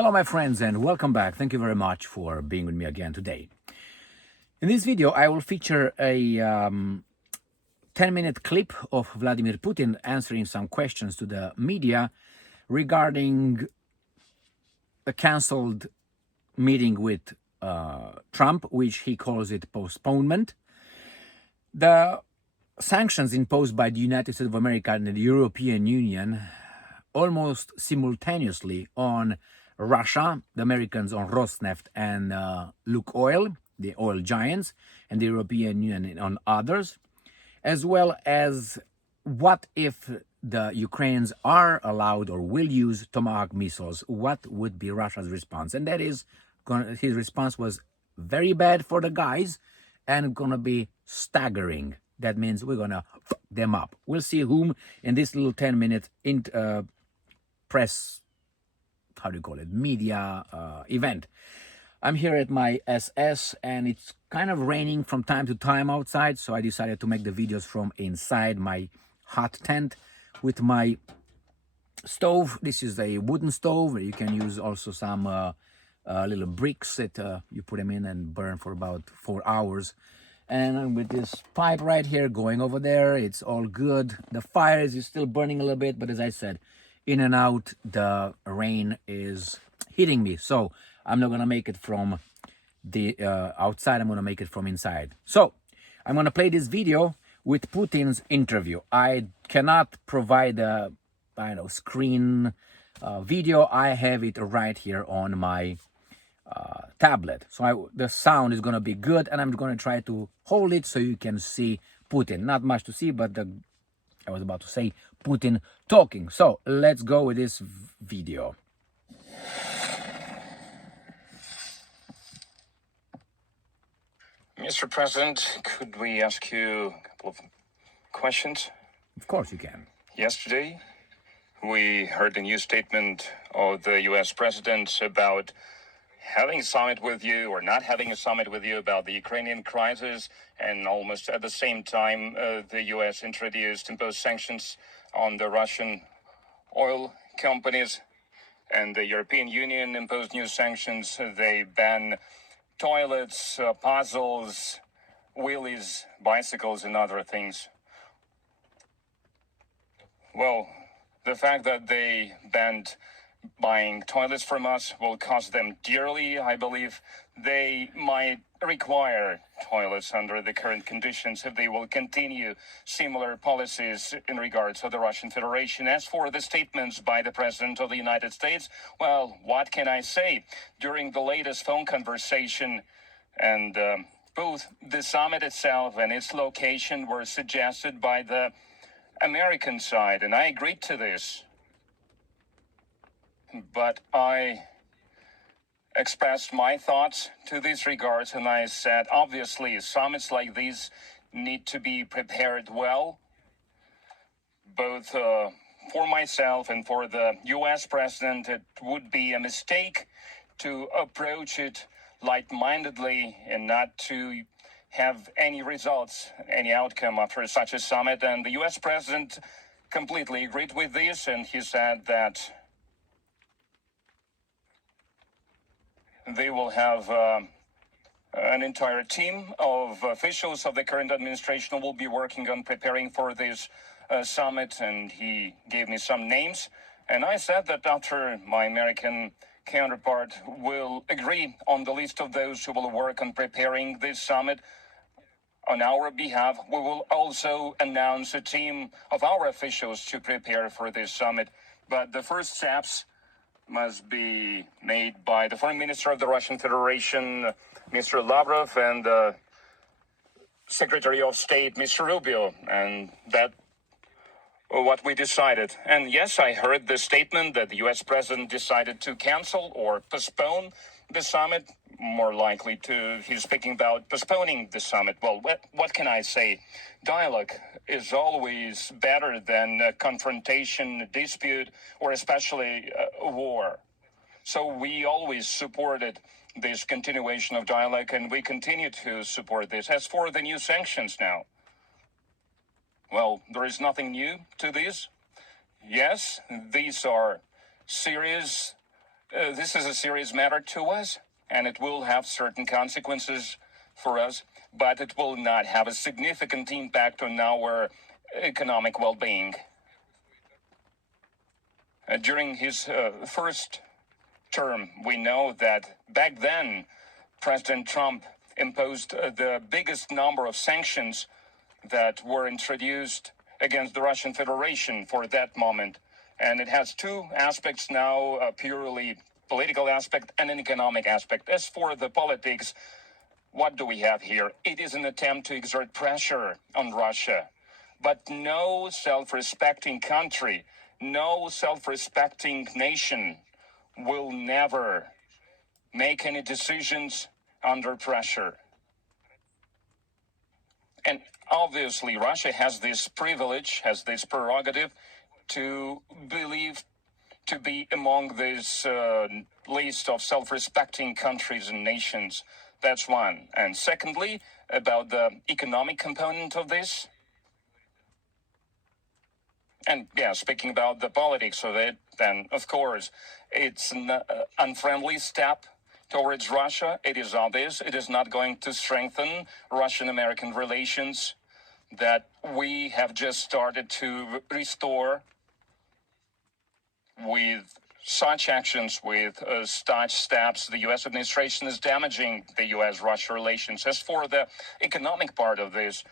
Hello my friends and welcome back. Thank you very much for being with me again today. In this video I will feature a 10-minute clip of Vladimir Putin answering some questions to the media regarding a cancelled meeting with Trump, which he calls it postponement. The sanctions imposed by the United States of America and the European Union almost simultaneously on Russia, the Americans on Rosneft and Lukoil, the oil giants, and the European Union on others, as well as what if the Ukrainians are allowed or will use Tomahawk missiles, what would be Russia's response? And that is, his response was very bad for the guys and gonna be staggering. That means we're gonna fuck them up. We'll see whom in this little 10-minute press, how do you call it, media event. I'm here at my SS and it's kind of raining from time to time outside, so I decided to make the videos from inside my hot tent with my stove. This is a wooden stove. You can use also some little bricks that you put them in and burn for about 4 hours. And with this pipe right here going over there, it's all good. The fire is still burning a little bit, but as I said, in and out, the rain is hitting me. So I'm not going to make it from the outside. I'm going to make it from inside. So I'm going to play this video with Putin's interview. I cannot provide a screen video. I have it right here on my tablet. So the sound is going to be good, and I'm going to try to hold it so you can see Putin. Not much to see, but I was about to say Putin talking. So let's go with this video. Mr. President, could we ask you a couple of questions? Of course you can. Yesterday, we heard a new statement of the US president about having a summit with you or not having a summit with you about the Ukrainian crisis, and almost at the same time, the US imposed sanctions on the Russian oil companies, and the European Union imposed new sanctions. They ban toilets, puzzles, wheelies, bicycles, and other things. Well, the fact that they banned buying toilets from us will cost them dearly. I believe they might require toilets under the current conditions if they will continue similar policies in regards to the Russian Federation. As for the statements by the President of the United States, well, what can I say? During the latest phone conversation, and both the summit itself and its location were suggested by the American side, and I agreed to this. But I expressed my thoughts to these regards, and I said, obviously, summits like these need to be prepared well, both for myself and for the US president. It would be a mistake to approach it light-mindedly and not to have any results, any outcome after such a summit. And the US president completely agreed with this, and he said that they will have an entire team of officials of the current administration who will be working on preparing for this summit, and he gave me some names. And I said that after my American counterpart will agree on the list of those who will work on preparing this summit on our behalf, we will also announce a team of our officials to prepare for this summit. But the first steps must be made by the Foreign Minister of the Russian Federation, Mr. Lavrov, and the Secretary of State, Mr. Rubio, and that what we decided. And yes, I heard the statement that the US president decided to cancel or postpone the summit. More likely he's speaking about postponing the summit. Well, what can I say? Dialogue is always better than confrontation, dispute, or especially war. So we always supported this continuation of dialogue, and we continue to support this. As for the new sanctions now, well, there is nothing new to this. Yes, these are serious this is a serious matter to us, and it will have certain consequences for us, but it will not have a significant impact on our economic well-being. During his first term, we know that back then, President Trump imposed the biggest number of sanctions that were introduced against the Russian Federation for that moment. And it has two aspects now, a purely political aspect and an economic aspect. As for the politics, what do we have here? It is an attempt to exert pressure on Russia. But no self-respecting country, no self-respecting nation will never make any decisions under pressure. And obviously, Russia has this privilege, has this prerogative to be among this list of self-respecting countries and nations. That's one. And secondly, about the economic component of this. And yeah, speaking about the politics of it, then of course, it's an unfriendly step towards Russia. It is obvious. It is not going to strengthen Russian-American relations that we have just started to restore with such actions, with such steps. The U.S. administration is damaging the U.S.-Russia relations. As for the economic part of this,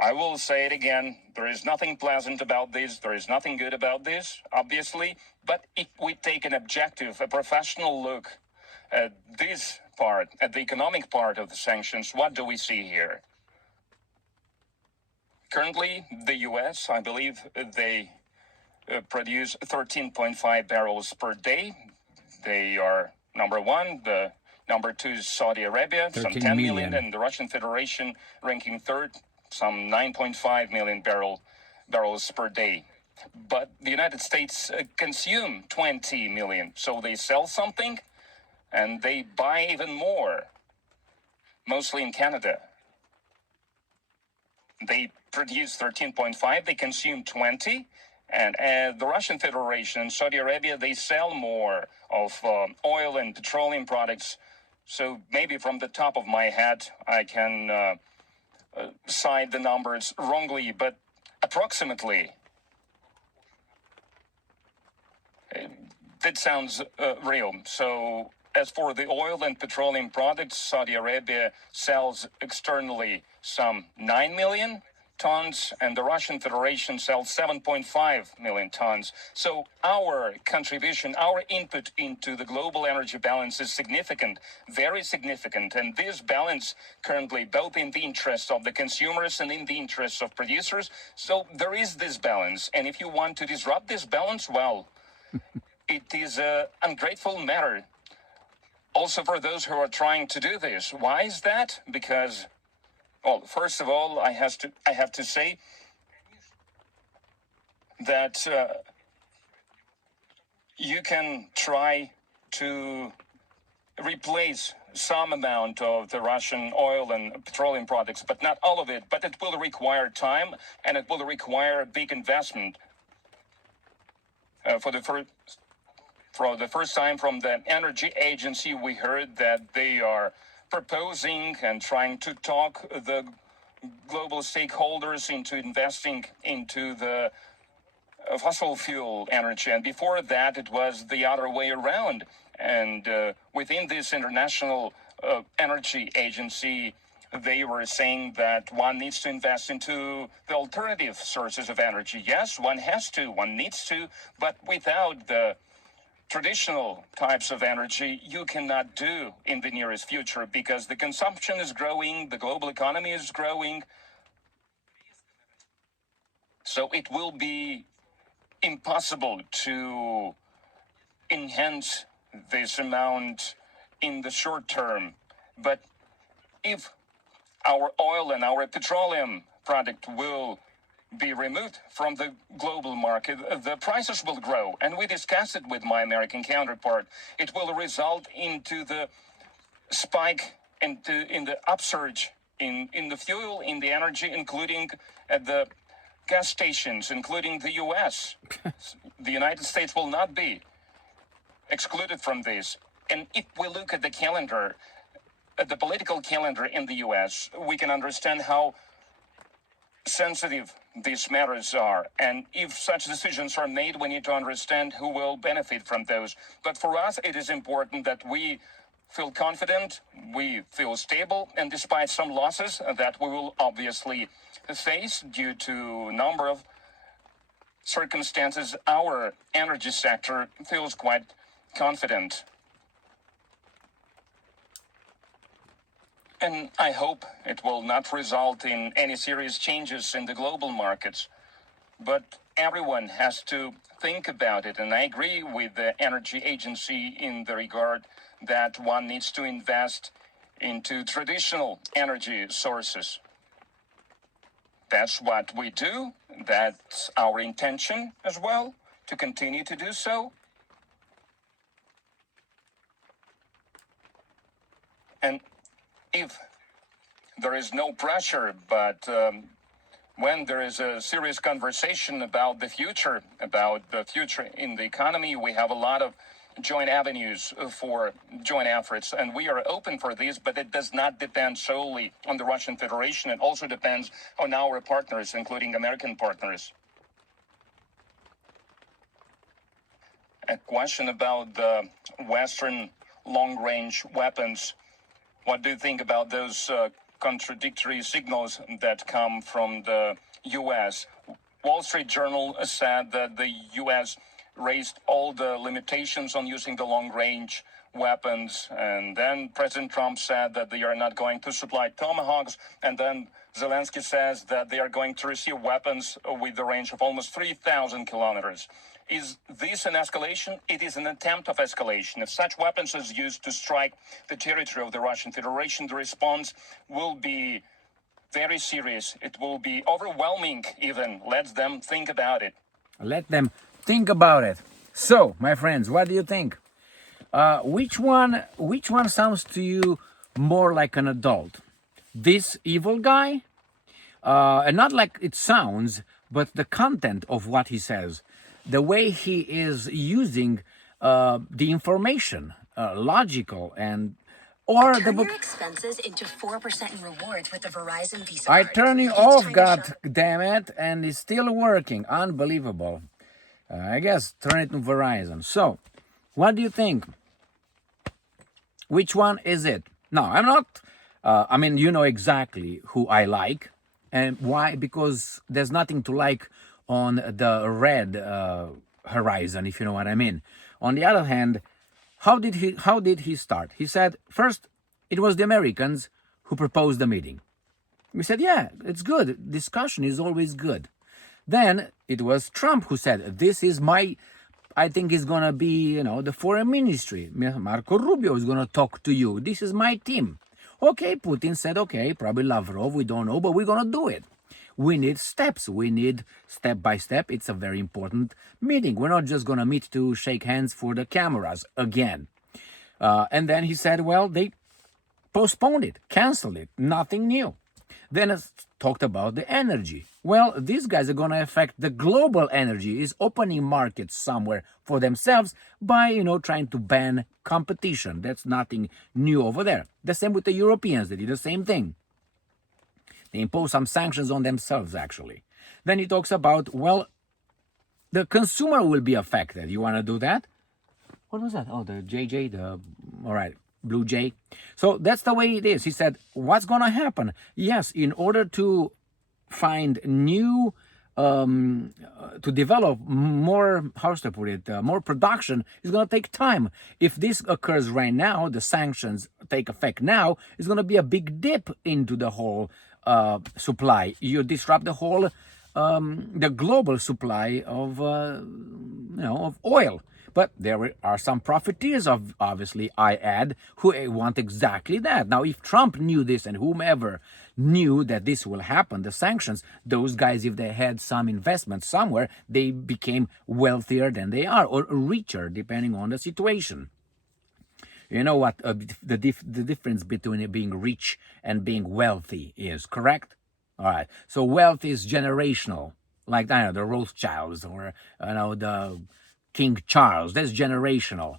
I will say it again, there is nothing pleasant about this, there is nothing good about this, obviously, but if we take an objective, a professional look at this part, at the economic part of the sanctions, what do we see here? Currently, the U.S., I believe, they produce 13.5 barrels per day. They are number one. The number two is Saudi Arabia, some 10 million, and the Russian Federation ranking third, some 9.5 million barrels per day. But the United States consume 20 million. So they sell something and they buy even more, mostly in Canada. They produce 13.5, they consume 20. And the Russian Federation and Saudi Arabia, they sell more of oil and petroleum products. So maybe from the top of my head, I can cite the numbers wrongly, but approximately, that sounds real. So as for the oil and petroleum products, Saudi Arabia sells externally some 9 million tons, and the Russian Federation sells 7.5 million tons. So our contribution, our input into the global energy balance is significant, very significant. And this balance currently both in the interests of the consumers and in the interests of producers. So there is this balance. And if you want to disrupt this balance, well, it is an ungrateful matter. Also for those who are trying to do this. Why is that? Because, well, first of all, I have to say that you can try to replace some amount of the Russian oil and petroleum products, but not all of it. But it will require time, and it will require a big investment. For the first time from the Energy Agency, we heard that they are proposing and trying to talk the global stakeholders into investing into the fossil fuel energy. And before that, it was the other way around. And within this International Energy Agency, they were saying that one needs to invest into the alternative sources of energy. Yes, one has to, one needs to, but without the traditional types of energy, you cannot do in the nearest future because the consumption is growing, the global economy is growing. So it will be impossible to enhance this amount in the short term. But if our oil and our petroleum product will be removed from the global market, the prices will grow. And we discussed it with my American counterpart. It will result into the spike, in the upsurge in the fuel, in the energy, including at the gas stations, including the U.S. The United States will not be excluded from this. And if we look at the calendar, at the political calendar in the US, we can understand how sensitive these matters are. And if such decisions are made, we need to understand who will benefit from those. But for us, it is important that we feel confident, we feel stable, and despite some losses that we will obviously face due to a number of circumstances, our energy sector feels quite confident. And I hope it will not result in any serious changes in the global markets. But everyone has to think about it. And I agree with the Energy Agency in the regard that one needs to invest into traditional energy sources. That's what we do. That's our intention as well, to continue to do so. And if there is no pressure, but when there is a serious conversation about the future in the economy, we have a lot of joint avenues for joint efforts, and we are open for these, but it does not depend solely on the Russian Federation. It also depends on our partners, including American partners. A question about the Western long-range weapons. What do you think about those contradictory signals that come from the U.S.? Wall Street Journal said that the U.S. raised all the limitations on using the long-range weapons, and then President Trump said that they are not going to supply Tomahawks, and then Zelensky says that they are going to receive weapons with the range of almost 3,000 kilometers. Is this an escalation? It is an attempt of escalation. If such weapons is used to strike the territory of the Russian Federation, the response will be very serious. It will be overwhelming even. Let them think about it. Let them think about it. So, my friends, what do you think? Which one sounds to you more like an adult? This evil guy? And not like it sounds, but the content of what he says. The way he is using the information, logical and or Turn the your expenses into 4% in rewards with the Verizon Visa I card. turn you Each off, time you god shop- damn it, and it's still working. Unbelievable. I guess turn it to Verizon. So, what do you think? Which one is it? No, I'm not. I mean, you know exactly who I like, and why? Because there's nothing to like on the red horizon, if you know what I mean. On the other hand, how did he start? He said first it was the Americans who proposed the meeting. We said, yeah, it's good. Discussion is always good. Then it was Trump who said, this is my, I think it's going to be, the foreign ministry. Marco Rubio is going to talk to you. This is my team. Okay, Putin said, okay, probably Lavrov, we don't know, but we're going to do it. We need steps. We need step by step. It's a very important meeting. We're not just going to meet to shake hands for the cameras again. And then he said, well, they postponed it, canceled it, nothing new. Then it talked about the energy. Well, these guys are going to affect the global energy, is opening markets somewhere for themselves by, trying to ban competition. That's nothing new over there. The same with the Europeans. They did the same thing. They imposed some sanctions on themselves, actually. Then he talks about, well, the consumer will be affected. You want to do that? What was that? Oh, the JJ, all right, Blue Jay. So that's the way it is. He said, what's going to happen? Yes, in order to find new, to develop more, how to put it, more production, is going to take time. If this occurs right now, the sanctions take effect now, it's going to be a big dip into the whole supply. You disrupt the whole, the global supply of, of oil. But there are some profiteers, obviously, I add, who want exactly that. Now, if Trump knew this and whomever knew that this will happen, the sanctions, those guys, if they had some investment somewhere, they became wealthier than they are, or richer, depending on the situation. You know what the difference between being rich and being wealthy is, correct? All right. So wealth is generational, like, I don't know, the Rothschilds or, the King Charles. That's generational.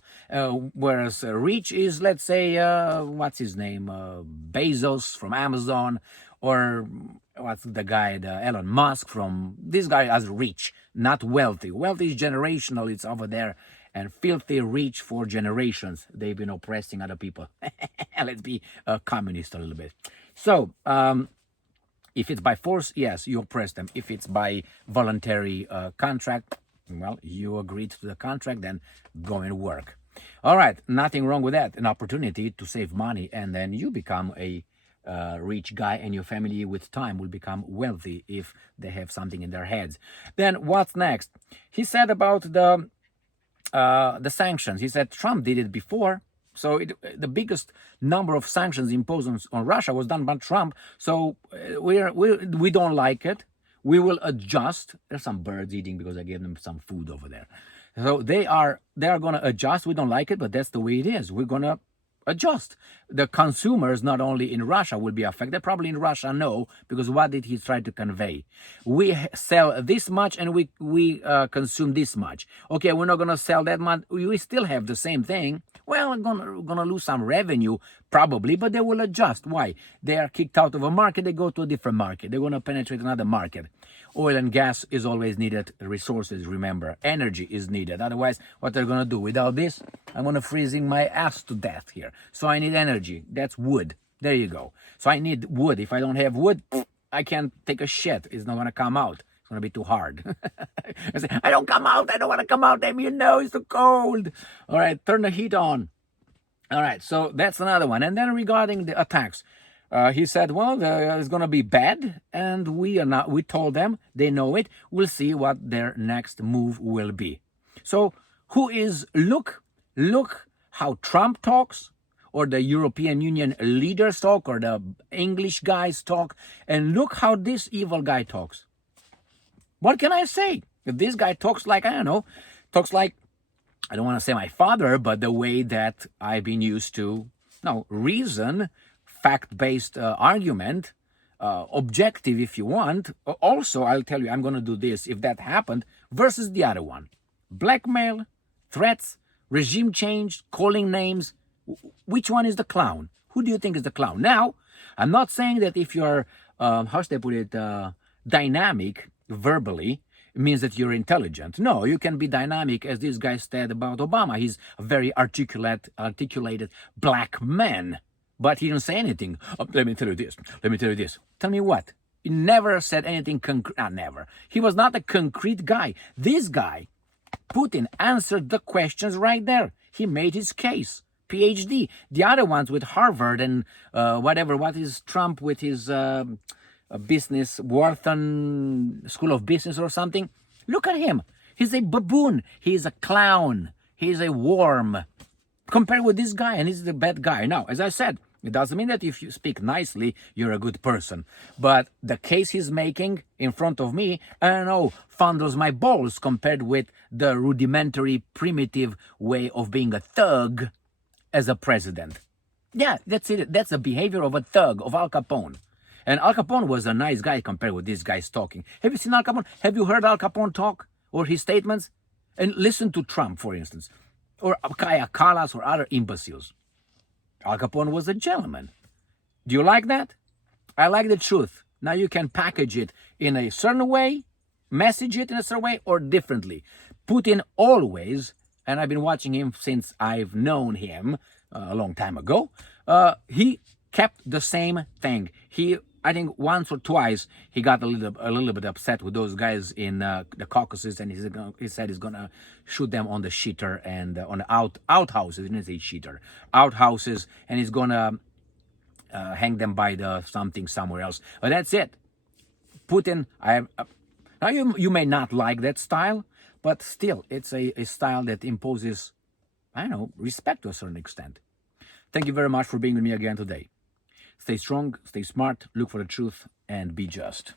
Whereas rich is, let's say, what's his name? Bezos from Amazon, or what's the guy, Elon Musk from, this guy as rich, not wealthy. Wealthy is generational, it's over there. And filthy rich for generations. They've been oppressing other people. Let's be a communist a little bit. So, if it's by force, yes, you oppress them. If it's by voluntary contract, well, you agreed to the contract, then go and work. All right, nothing wrong with that. An opportunity to save money, and then you become a rich guy, and your family with time will become wealthy if they have something in their heads. Then what's next? He said about the sanctions. He said Trump did it before. So the biggest number of sanctions imposed on Russia was done by Trump. So we don't like it. We will adjust. There's some birds eating because I gave them some food over there. So they are going to adjust. We don't like it, but that's the way it is. We're going to adjust. The consumers, not only in Russia, will be affected. Probably in Russia, no, because what did he try to convey? We sell this much and we consume this much. Okay, we're not going to sell that much. We still have the same thing. Well, we're gonna lose some revenue, probably, but they will adjust. Why? They are kicked out of a market, they go to a different market. They're going to penetrate another market. Oil and gas is always needed. Resources, remember. Energy is needed. Otherwise, what they're going to do? Without this, I'm going to freezing my ass to death here. So I need energy. That's wood. There you go. So I need wood. If I don't have wood, I can't take a shit. It's not going to come out. It's going to be too hard. I say, I don't come out. I don't want to come out. Damn, you know, it's too cold. All right, turn the heat on. All right, so that's another one. And then regarding the attacks, he said, well, it's going to be bad, and we told them, they know it. We'll see what their next move will be. So look how Trump talks, or the European Union leaders talk, or the English guys talk, and look how this evil guy talks. What can I say? If this guy talks like, I don't know, I don't want to say my father, but the way that I've been used to, reason, fact-based argument, objective if you want. Also, I'll tell you, I'm going to do this if that happened, versus the other one. Blackmail, threats, regime change, calling names. Which one is the clown? Who do you think is the clown? Now, I'm not saying that if you're, how should I put it, dynamic verbally, it means that you're intelligent. No, you can be dynamic, as this guy said about Obama. He's a very articulated black man. But he didn't say anything. Let me tell you this. Tell me what? He never said anything concrete. Never. He was not a concrete guy. This guy, Putin, answered the questions right there. He made his case. PhD. The other ones with Harvard and whatever. What is Trump with his business, Wharton School of Business or something? Look at him. He's a baboon. He's a clown. He's a worm. Compared with this guy, and he's the bad guy. Now, as I said, it doesn't mean that if you speak nicely, you're a good person. But the case he's making in front of me, I don't know, fondles my balls compared with the rudimentary, primitive way of being a thug as a president. Yeah, that's it. That's the behavior of a thug, of Al Capone. And Al Capone was a nice guy compared with these guys talking. Have you seen Al Capone? Have you heard Al Capone talk or his statements? And listen to Trump, for instance, or Kaya Kallas or other imbeciles. Al Capone was a gentleman. Do you like that? I like the truth. Now you can package it in a certain way, message it in a certain way, or differently. Putin always, and I've been watching him since I've known him a long time ago, he kept the same thing. I think once or twice he got a little bit upset with those guys in the Caucasus, and he said he's gonna shoot them on the shitter and on the outhouses. He didn't say shitter, outhouses, and he's gonna hang them by the something somewhere else. But that's it. Putin, now you may not like that style, but still, it's a style that imposes, I don't know, respect to a certain extent. Thank you very much for being with me again today. Stay strong, stay smart, look for the truth, and be just.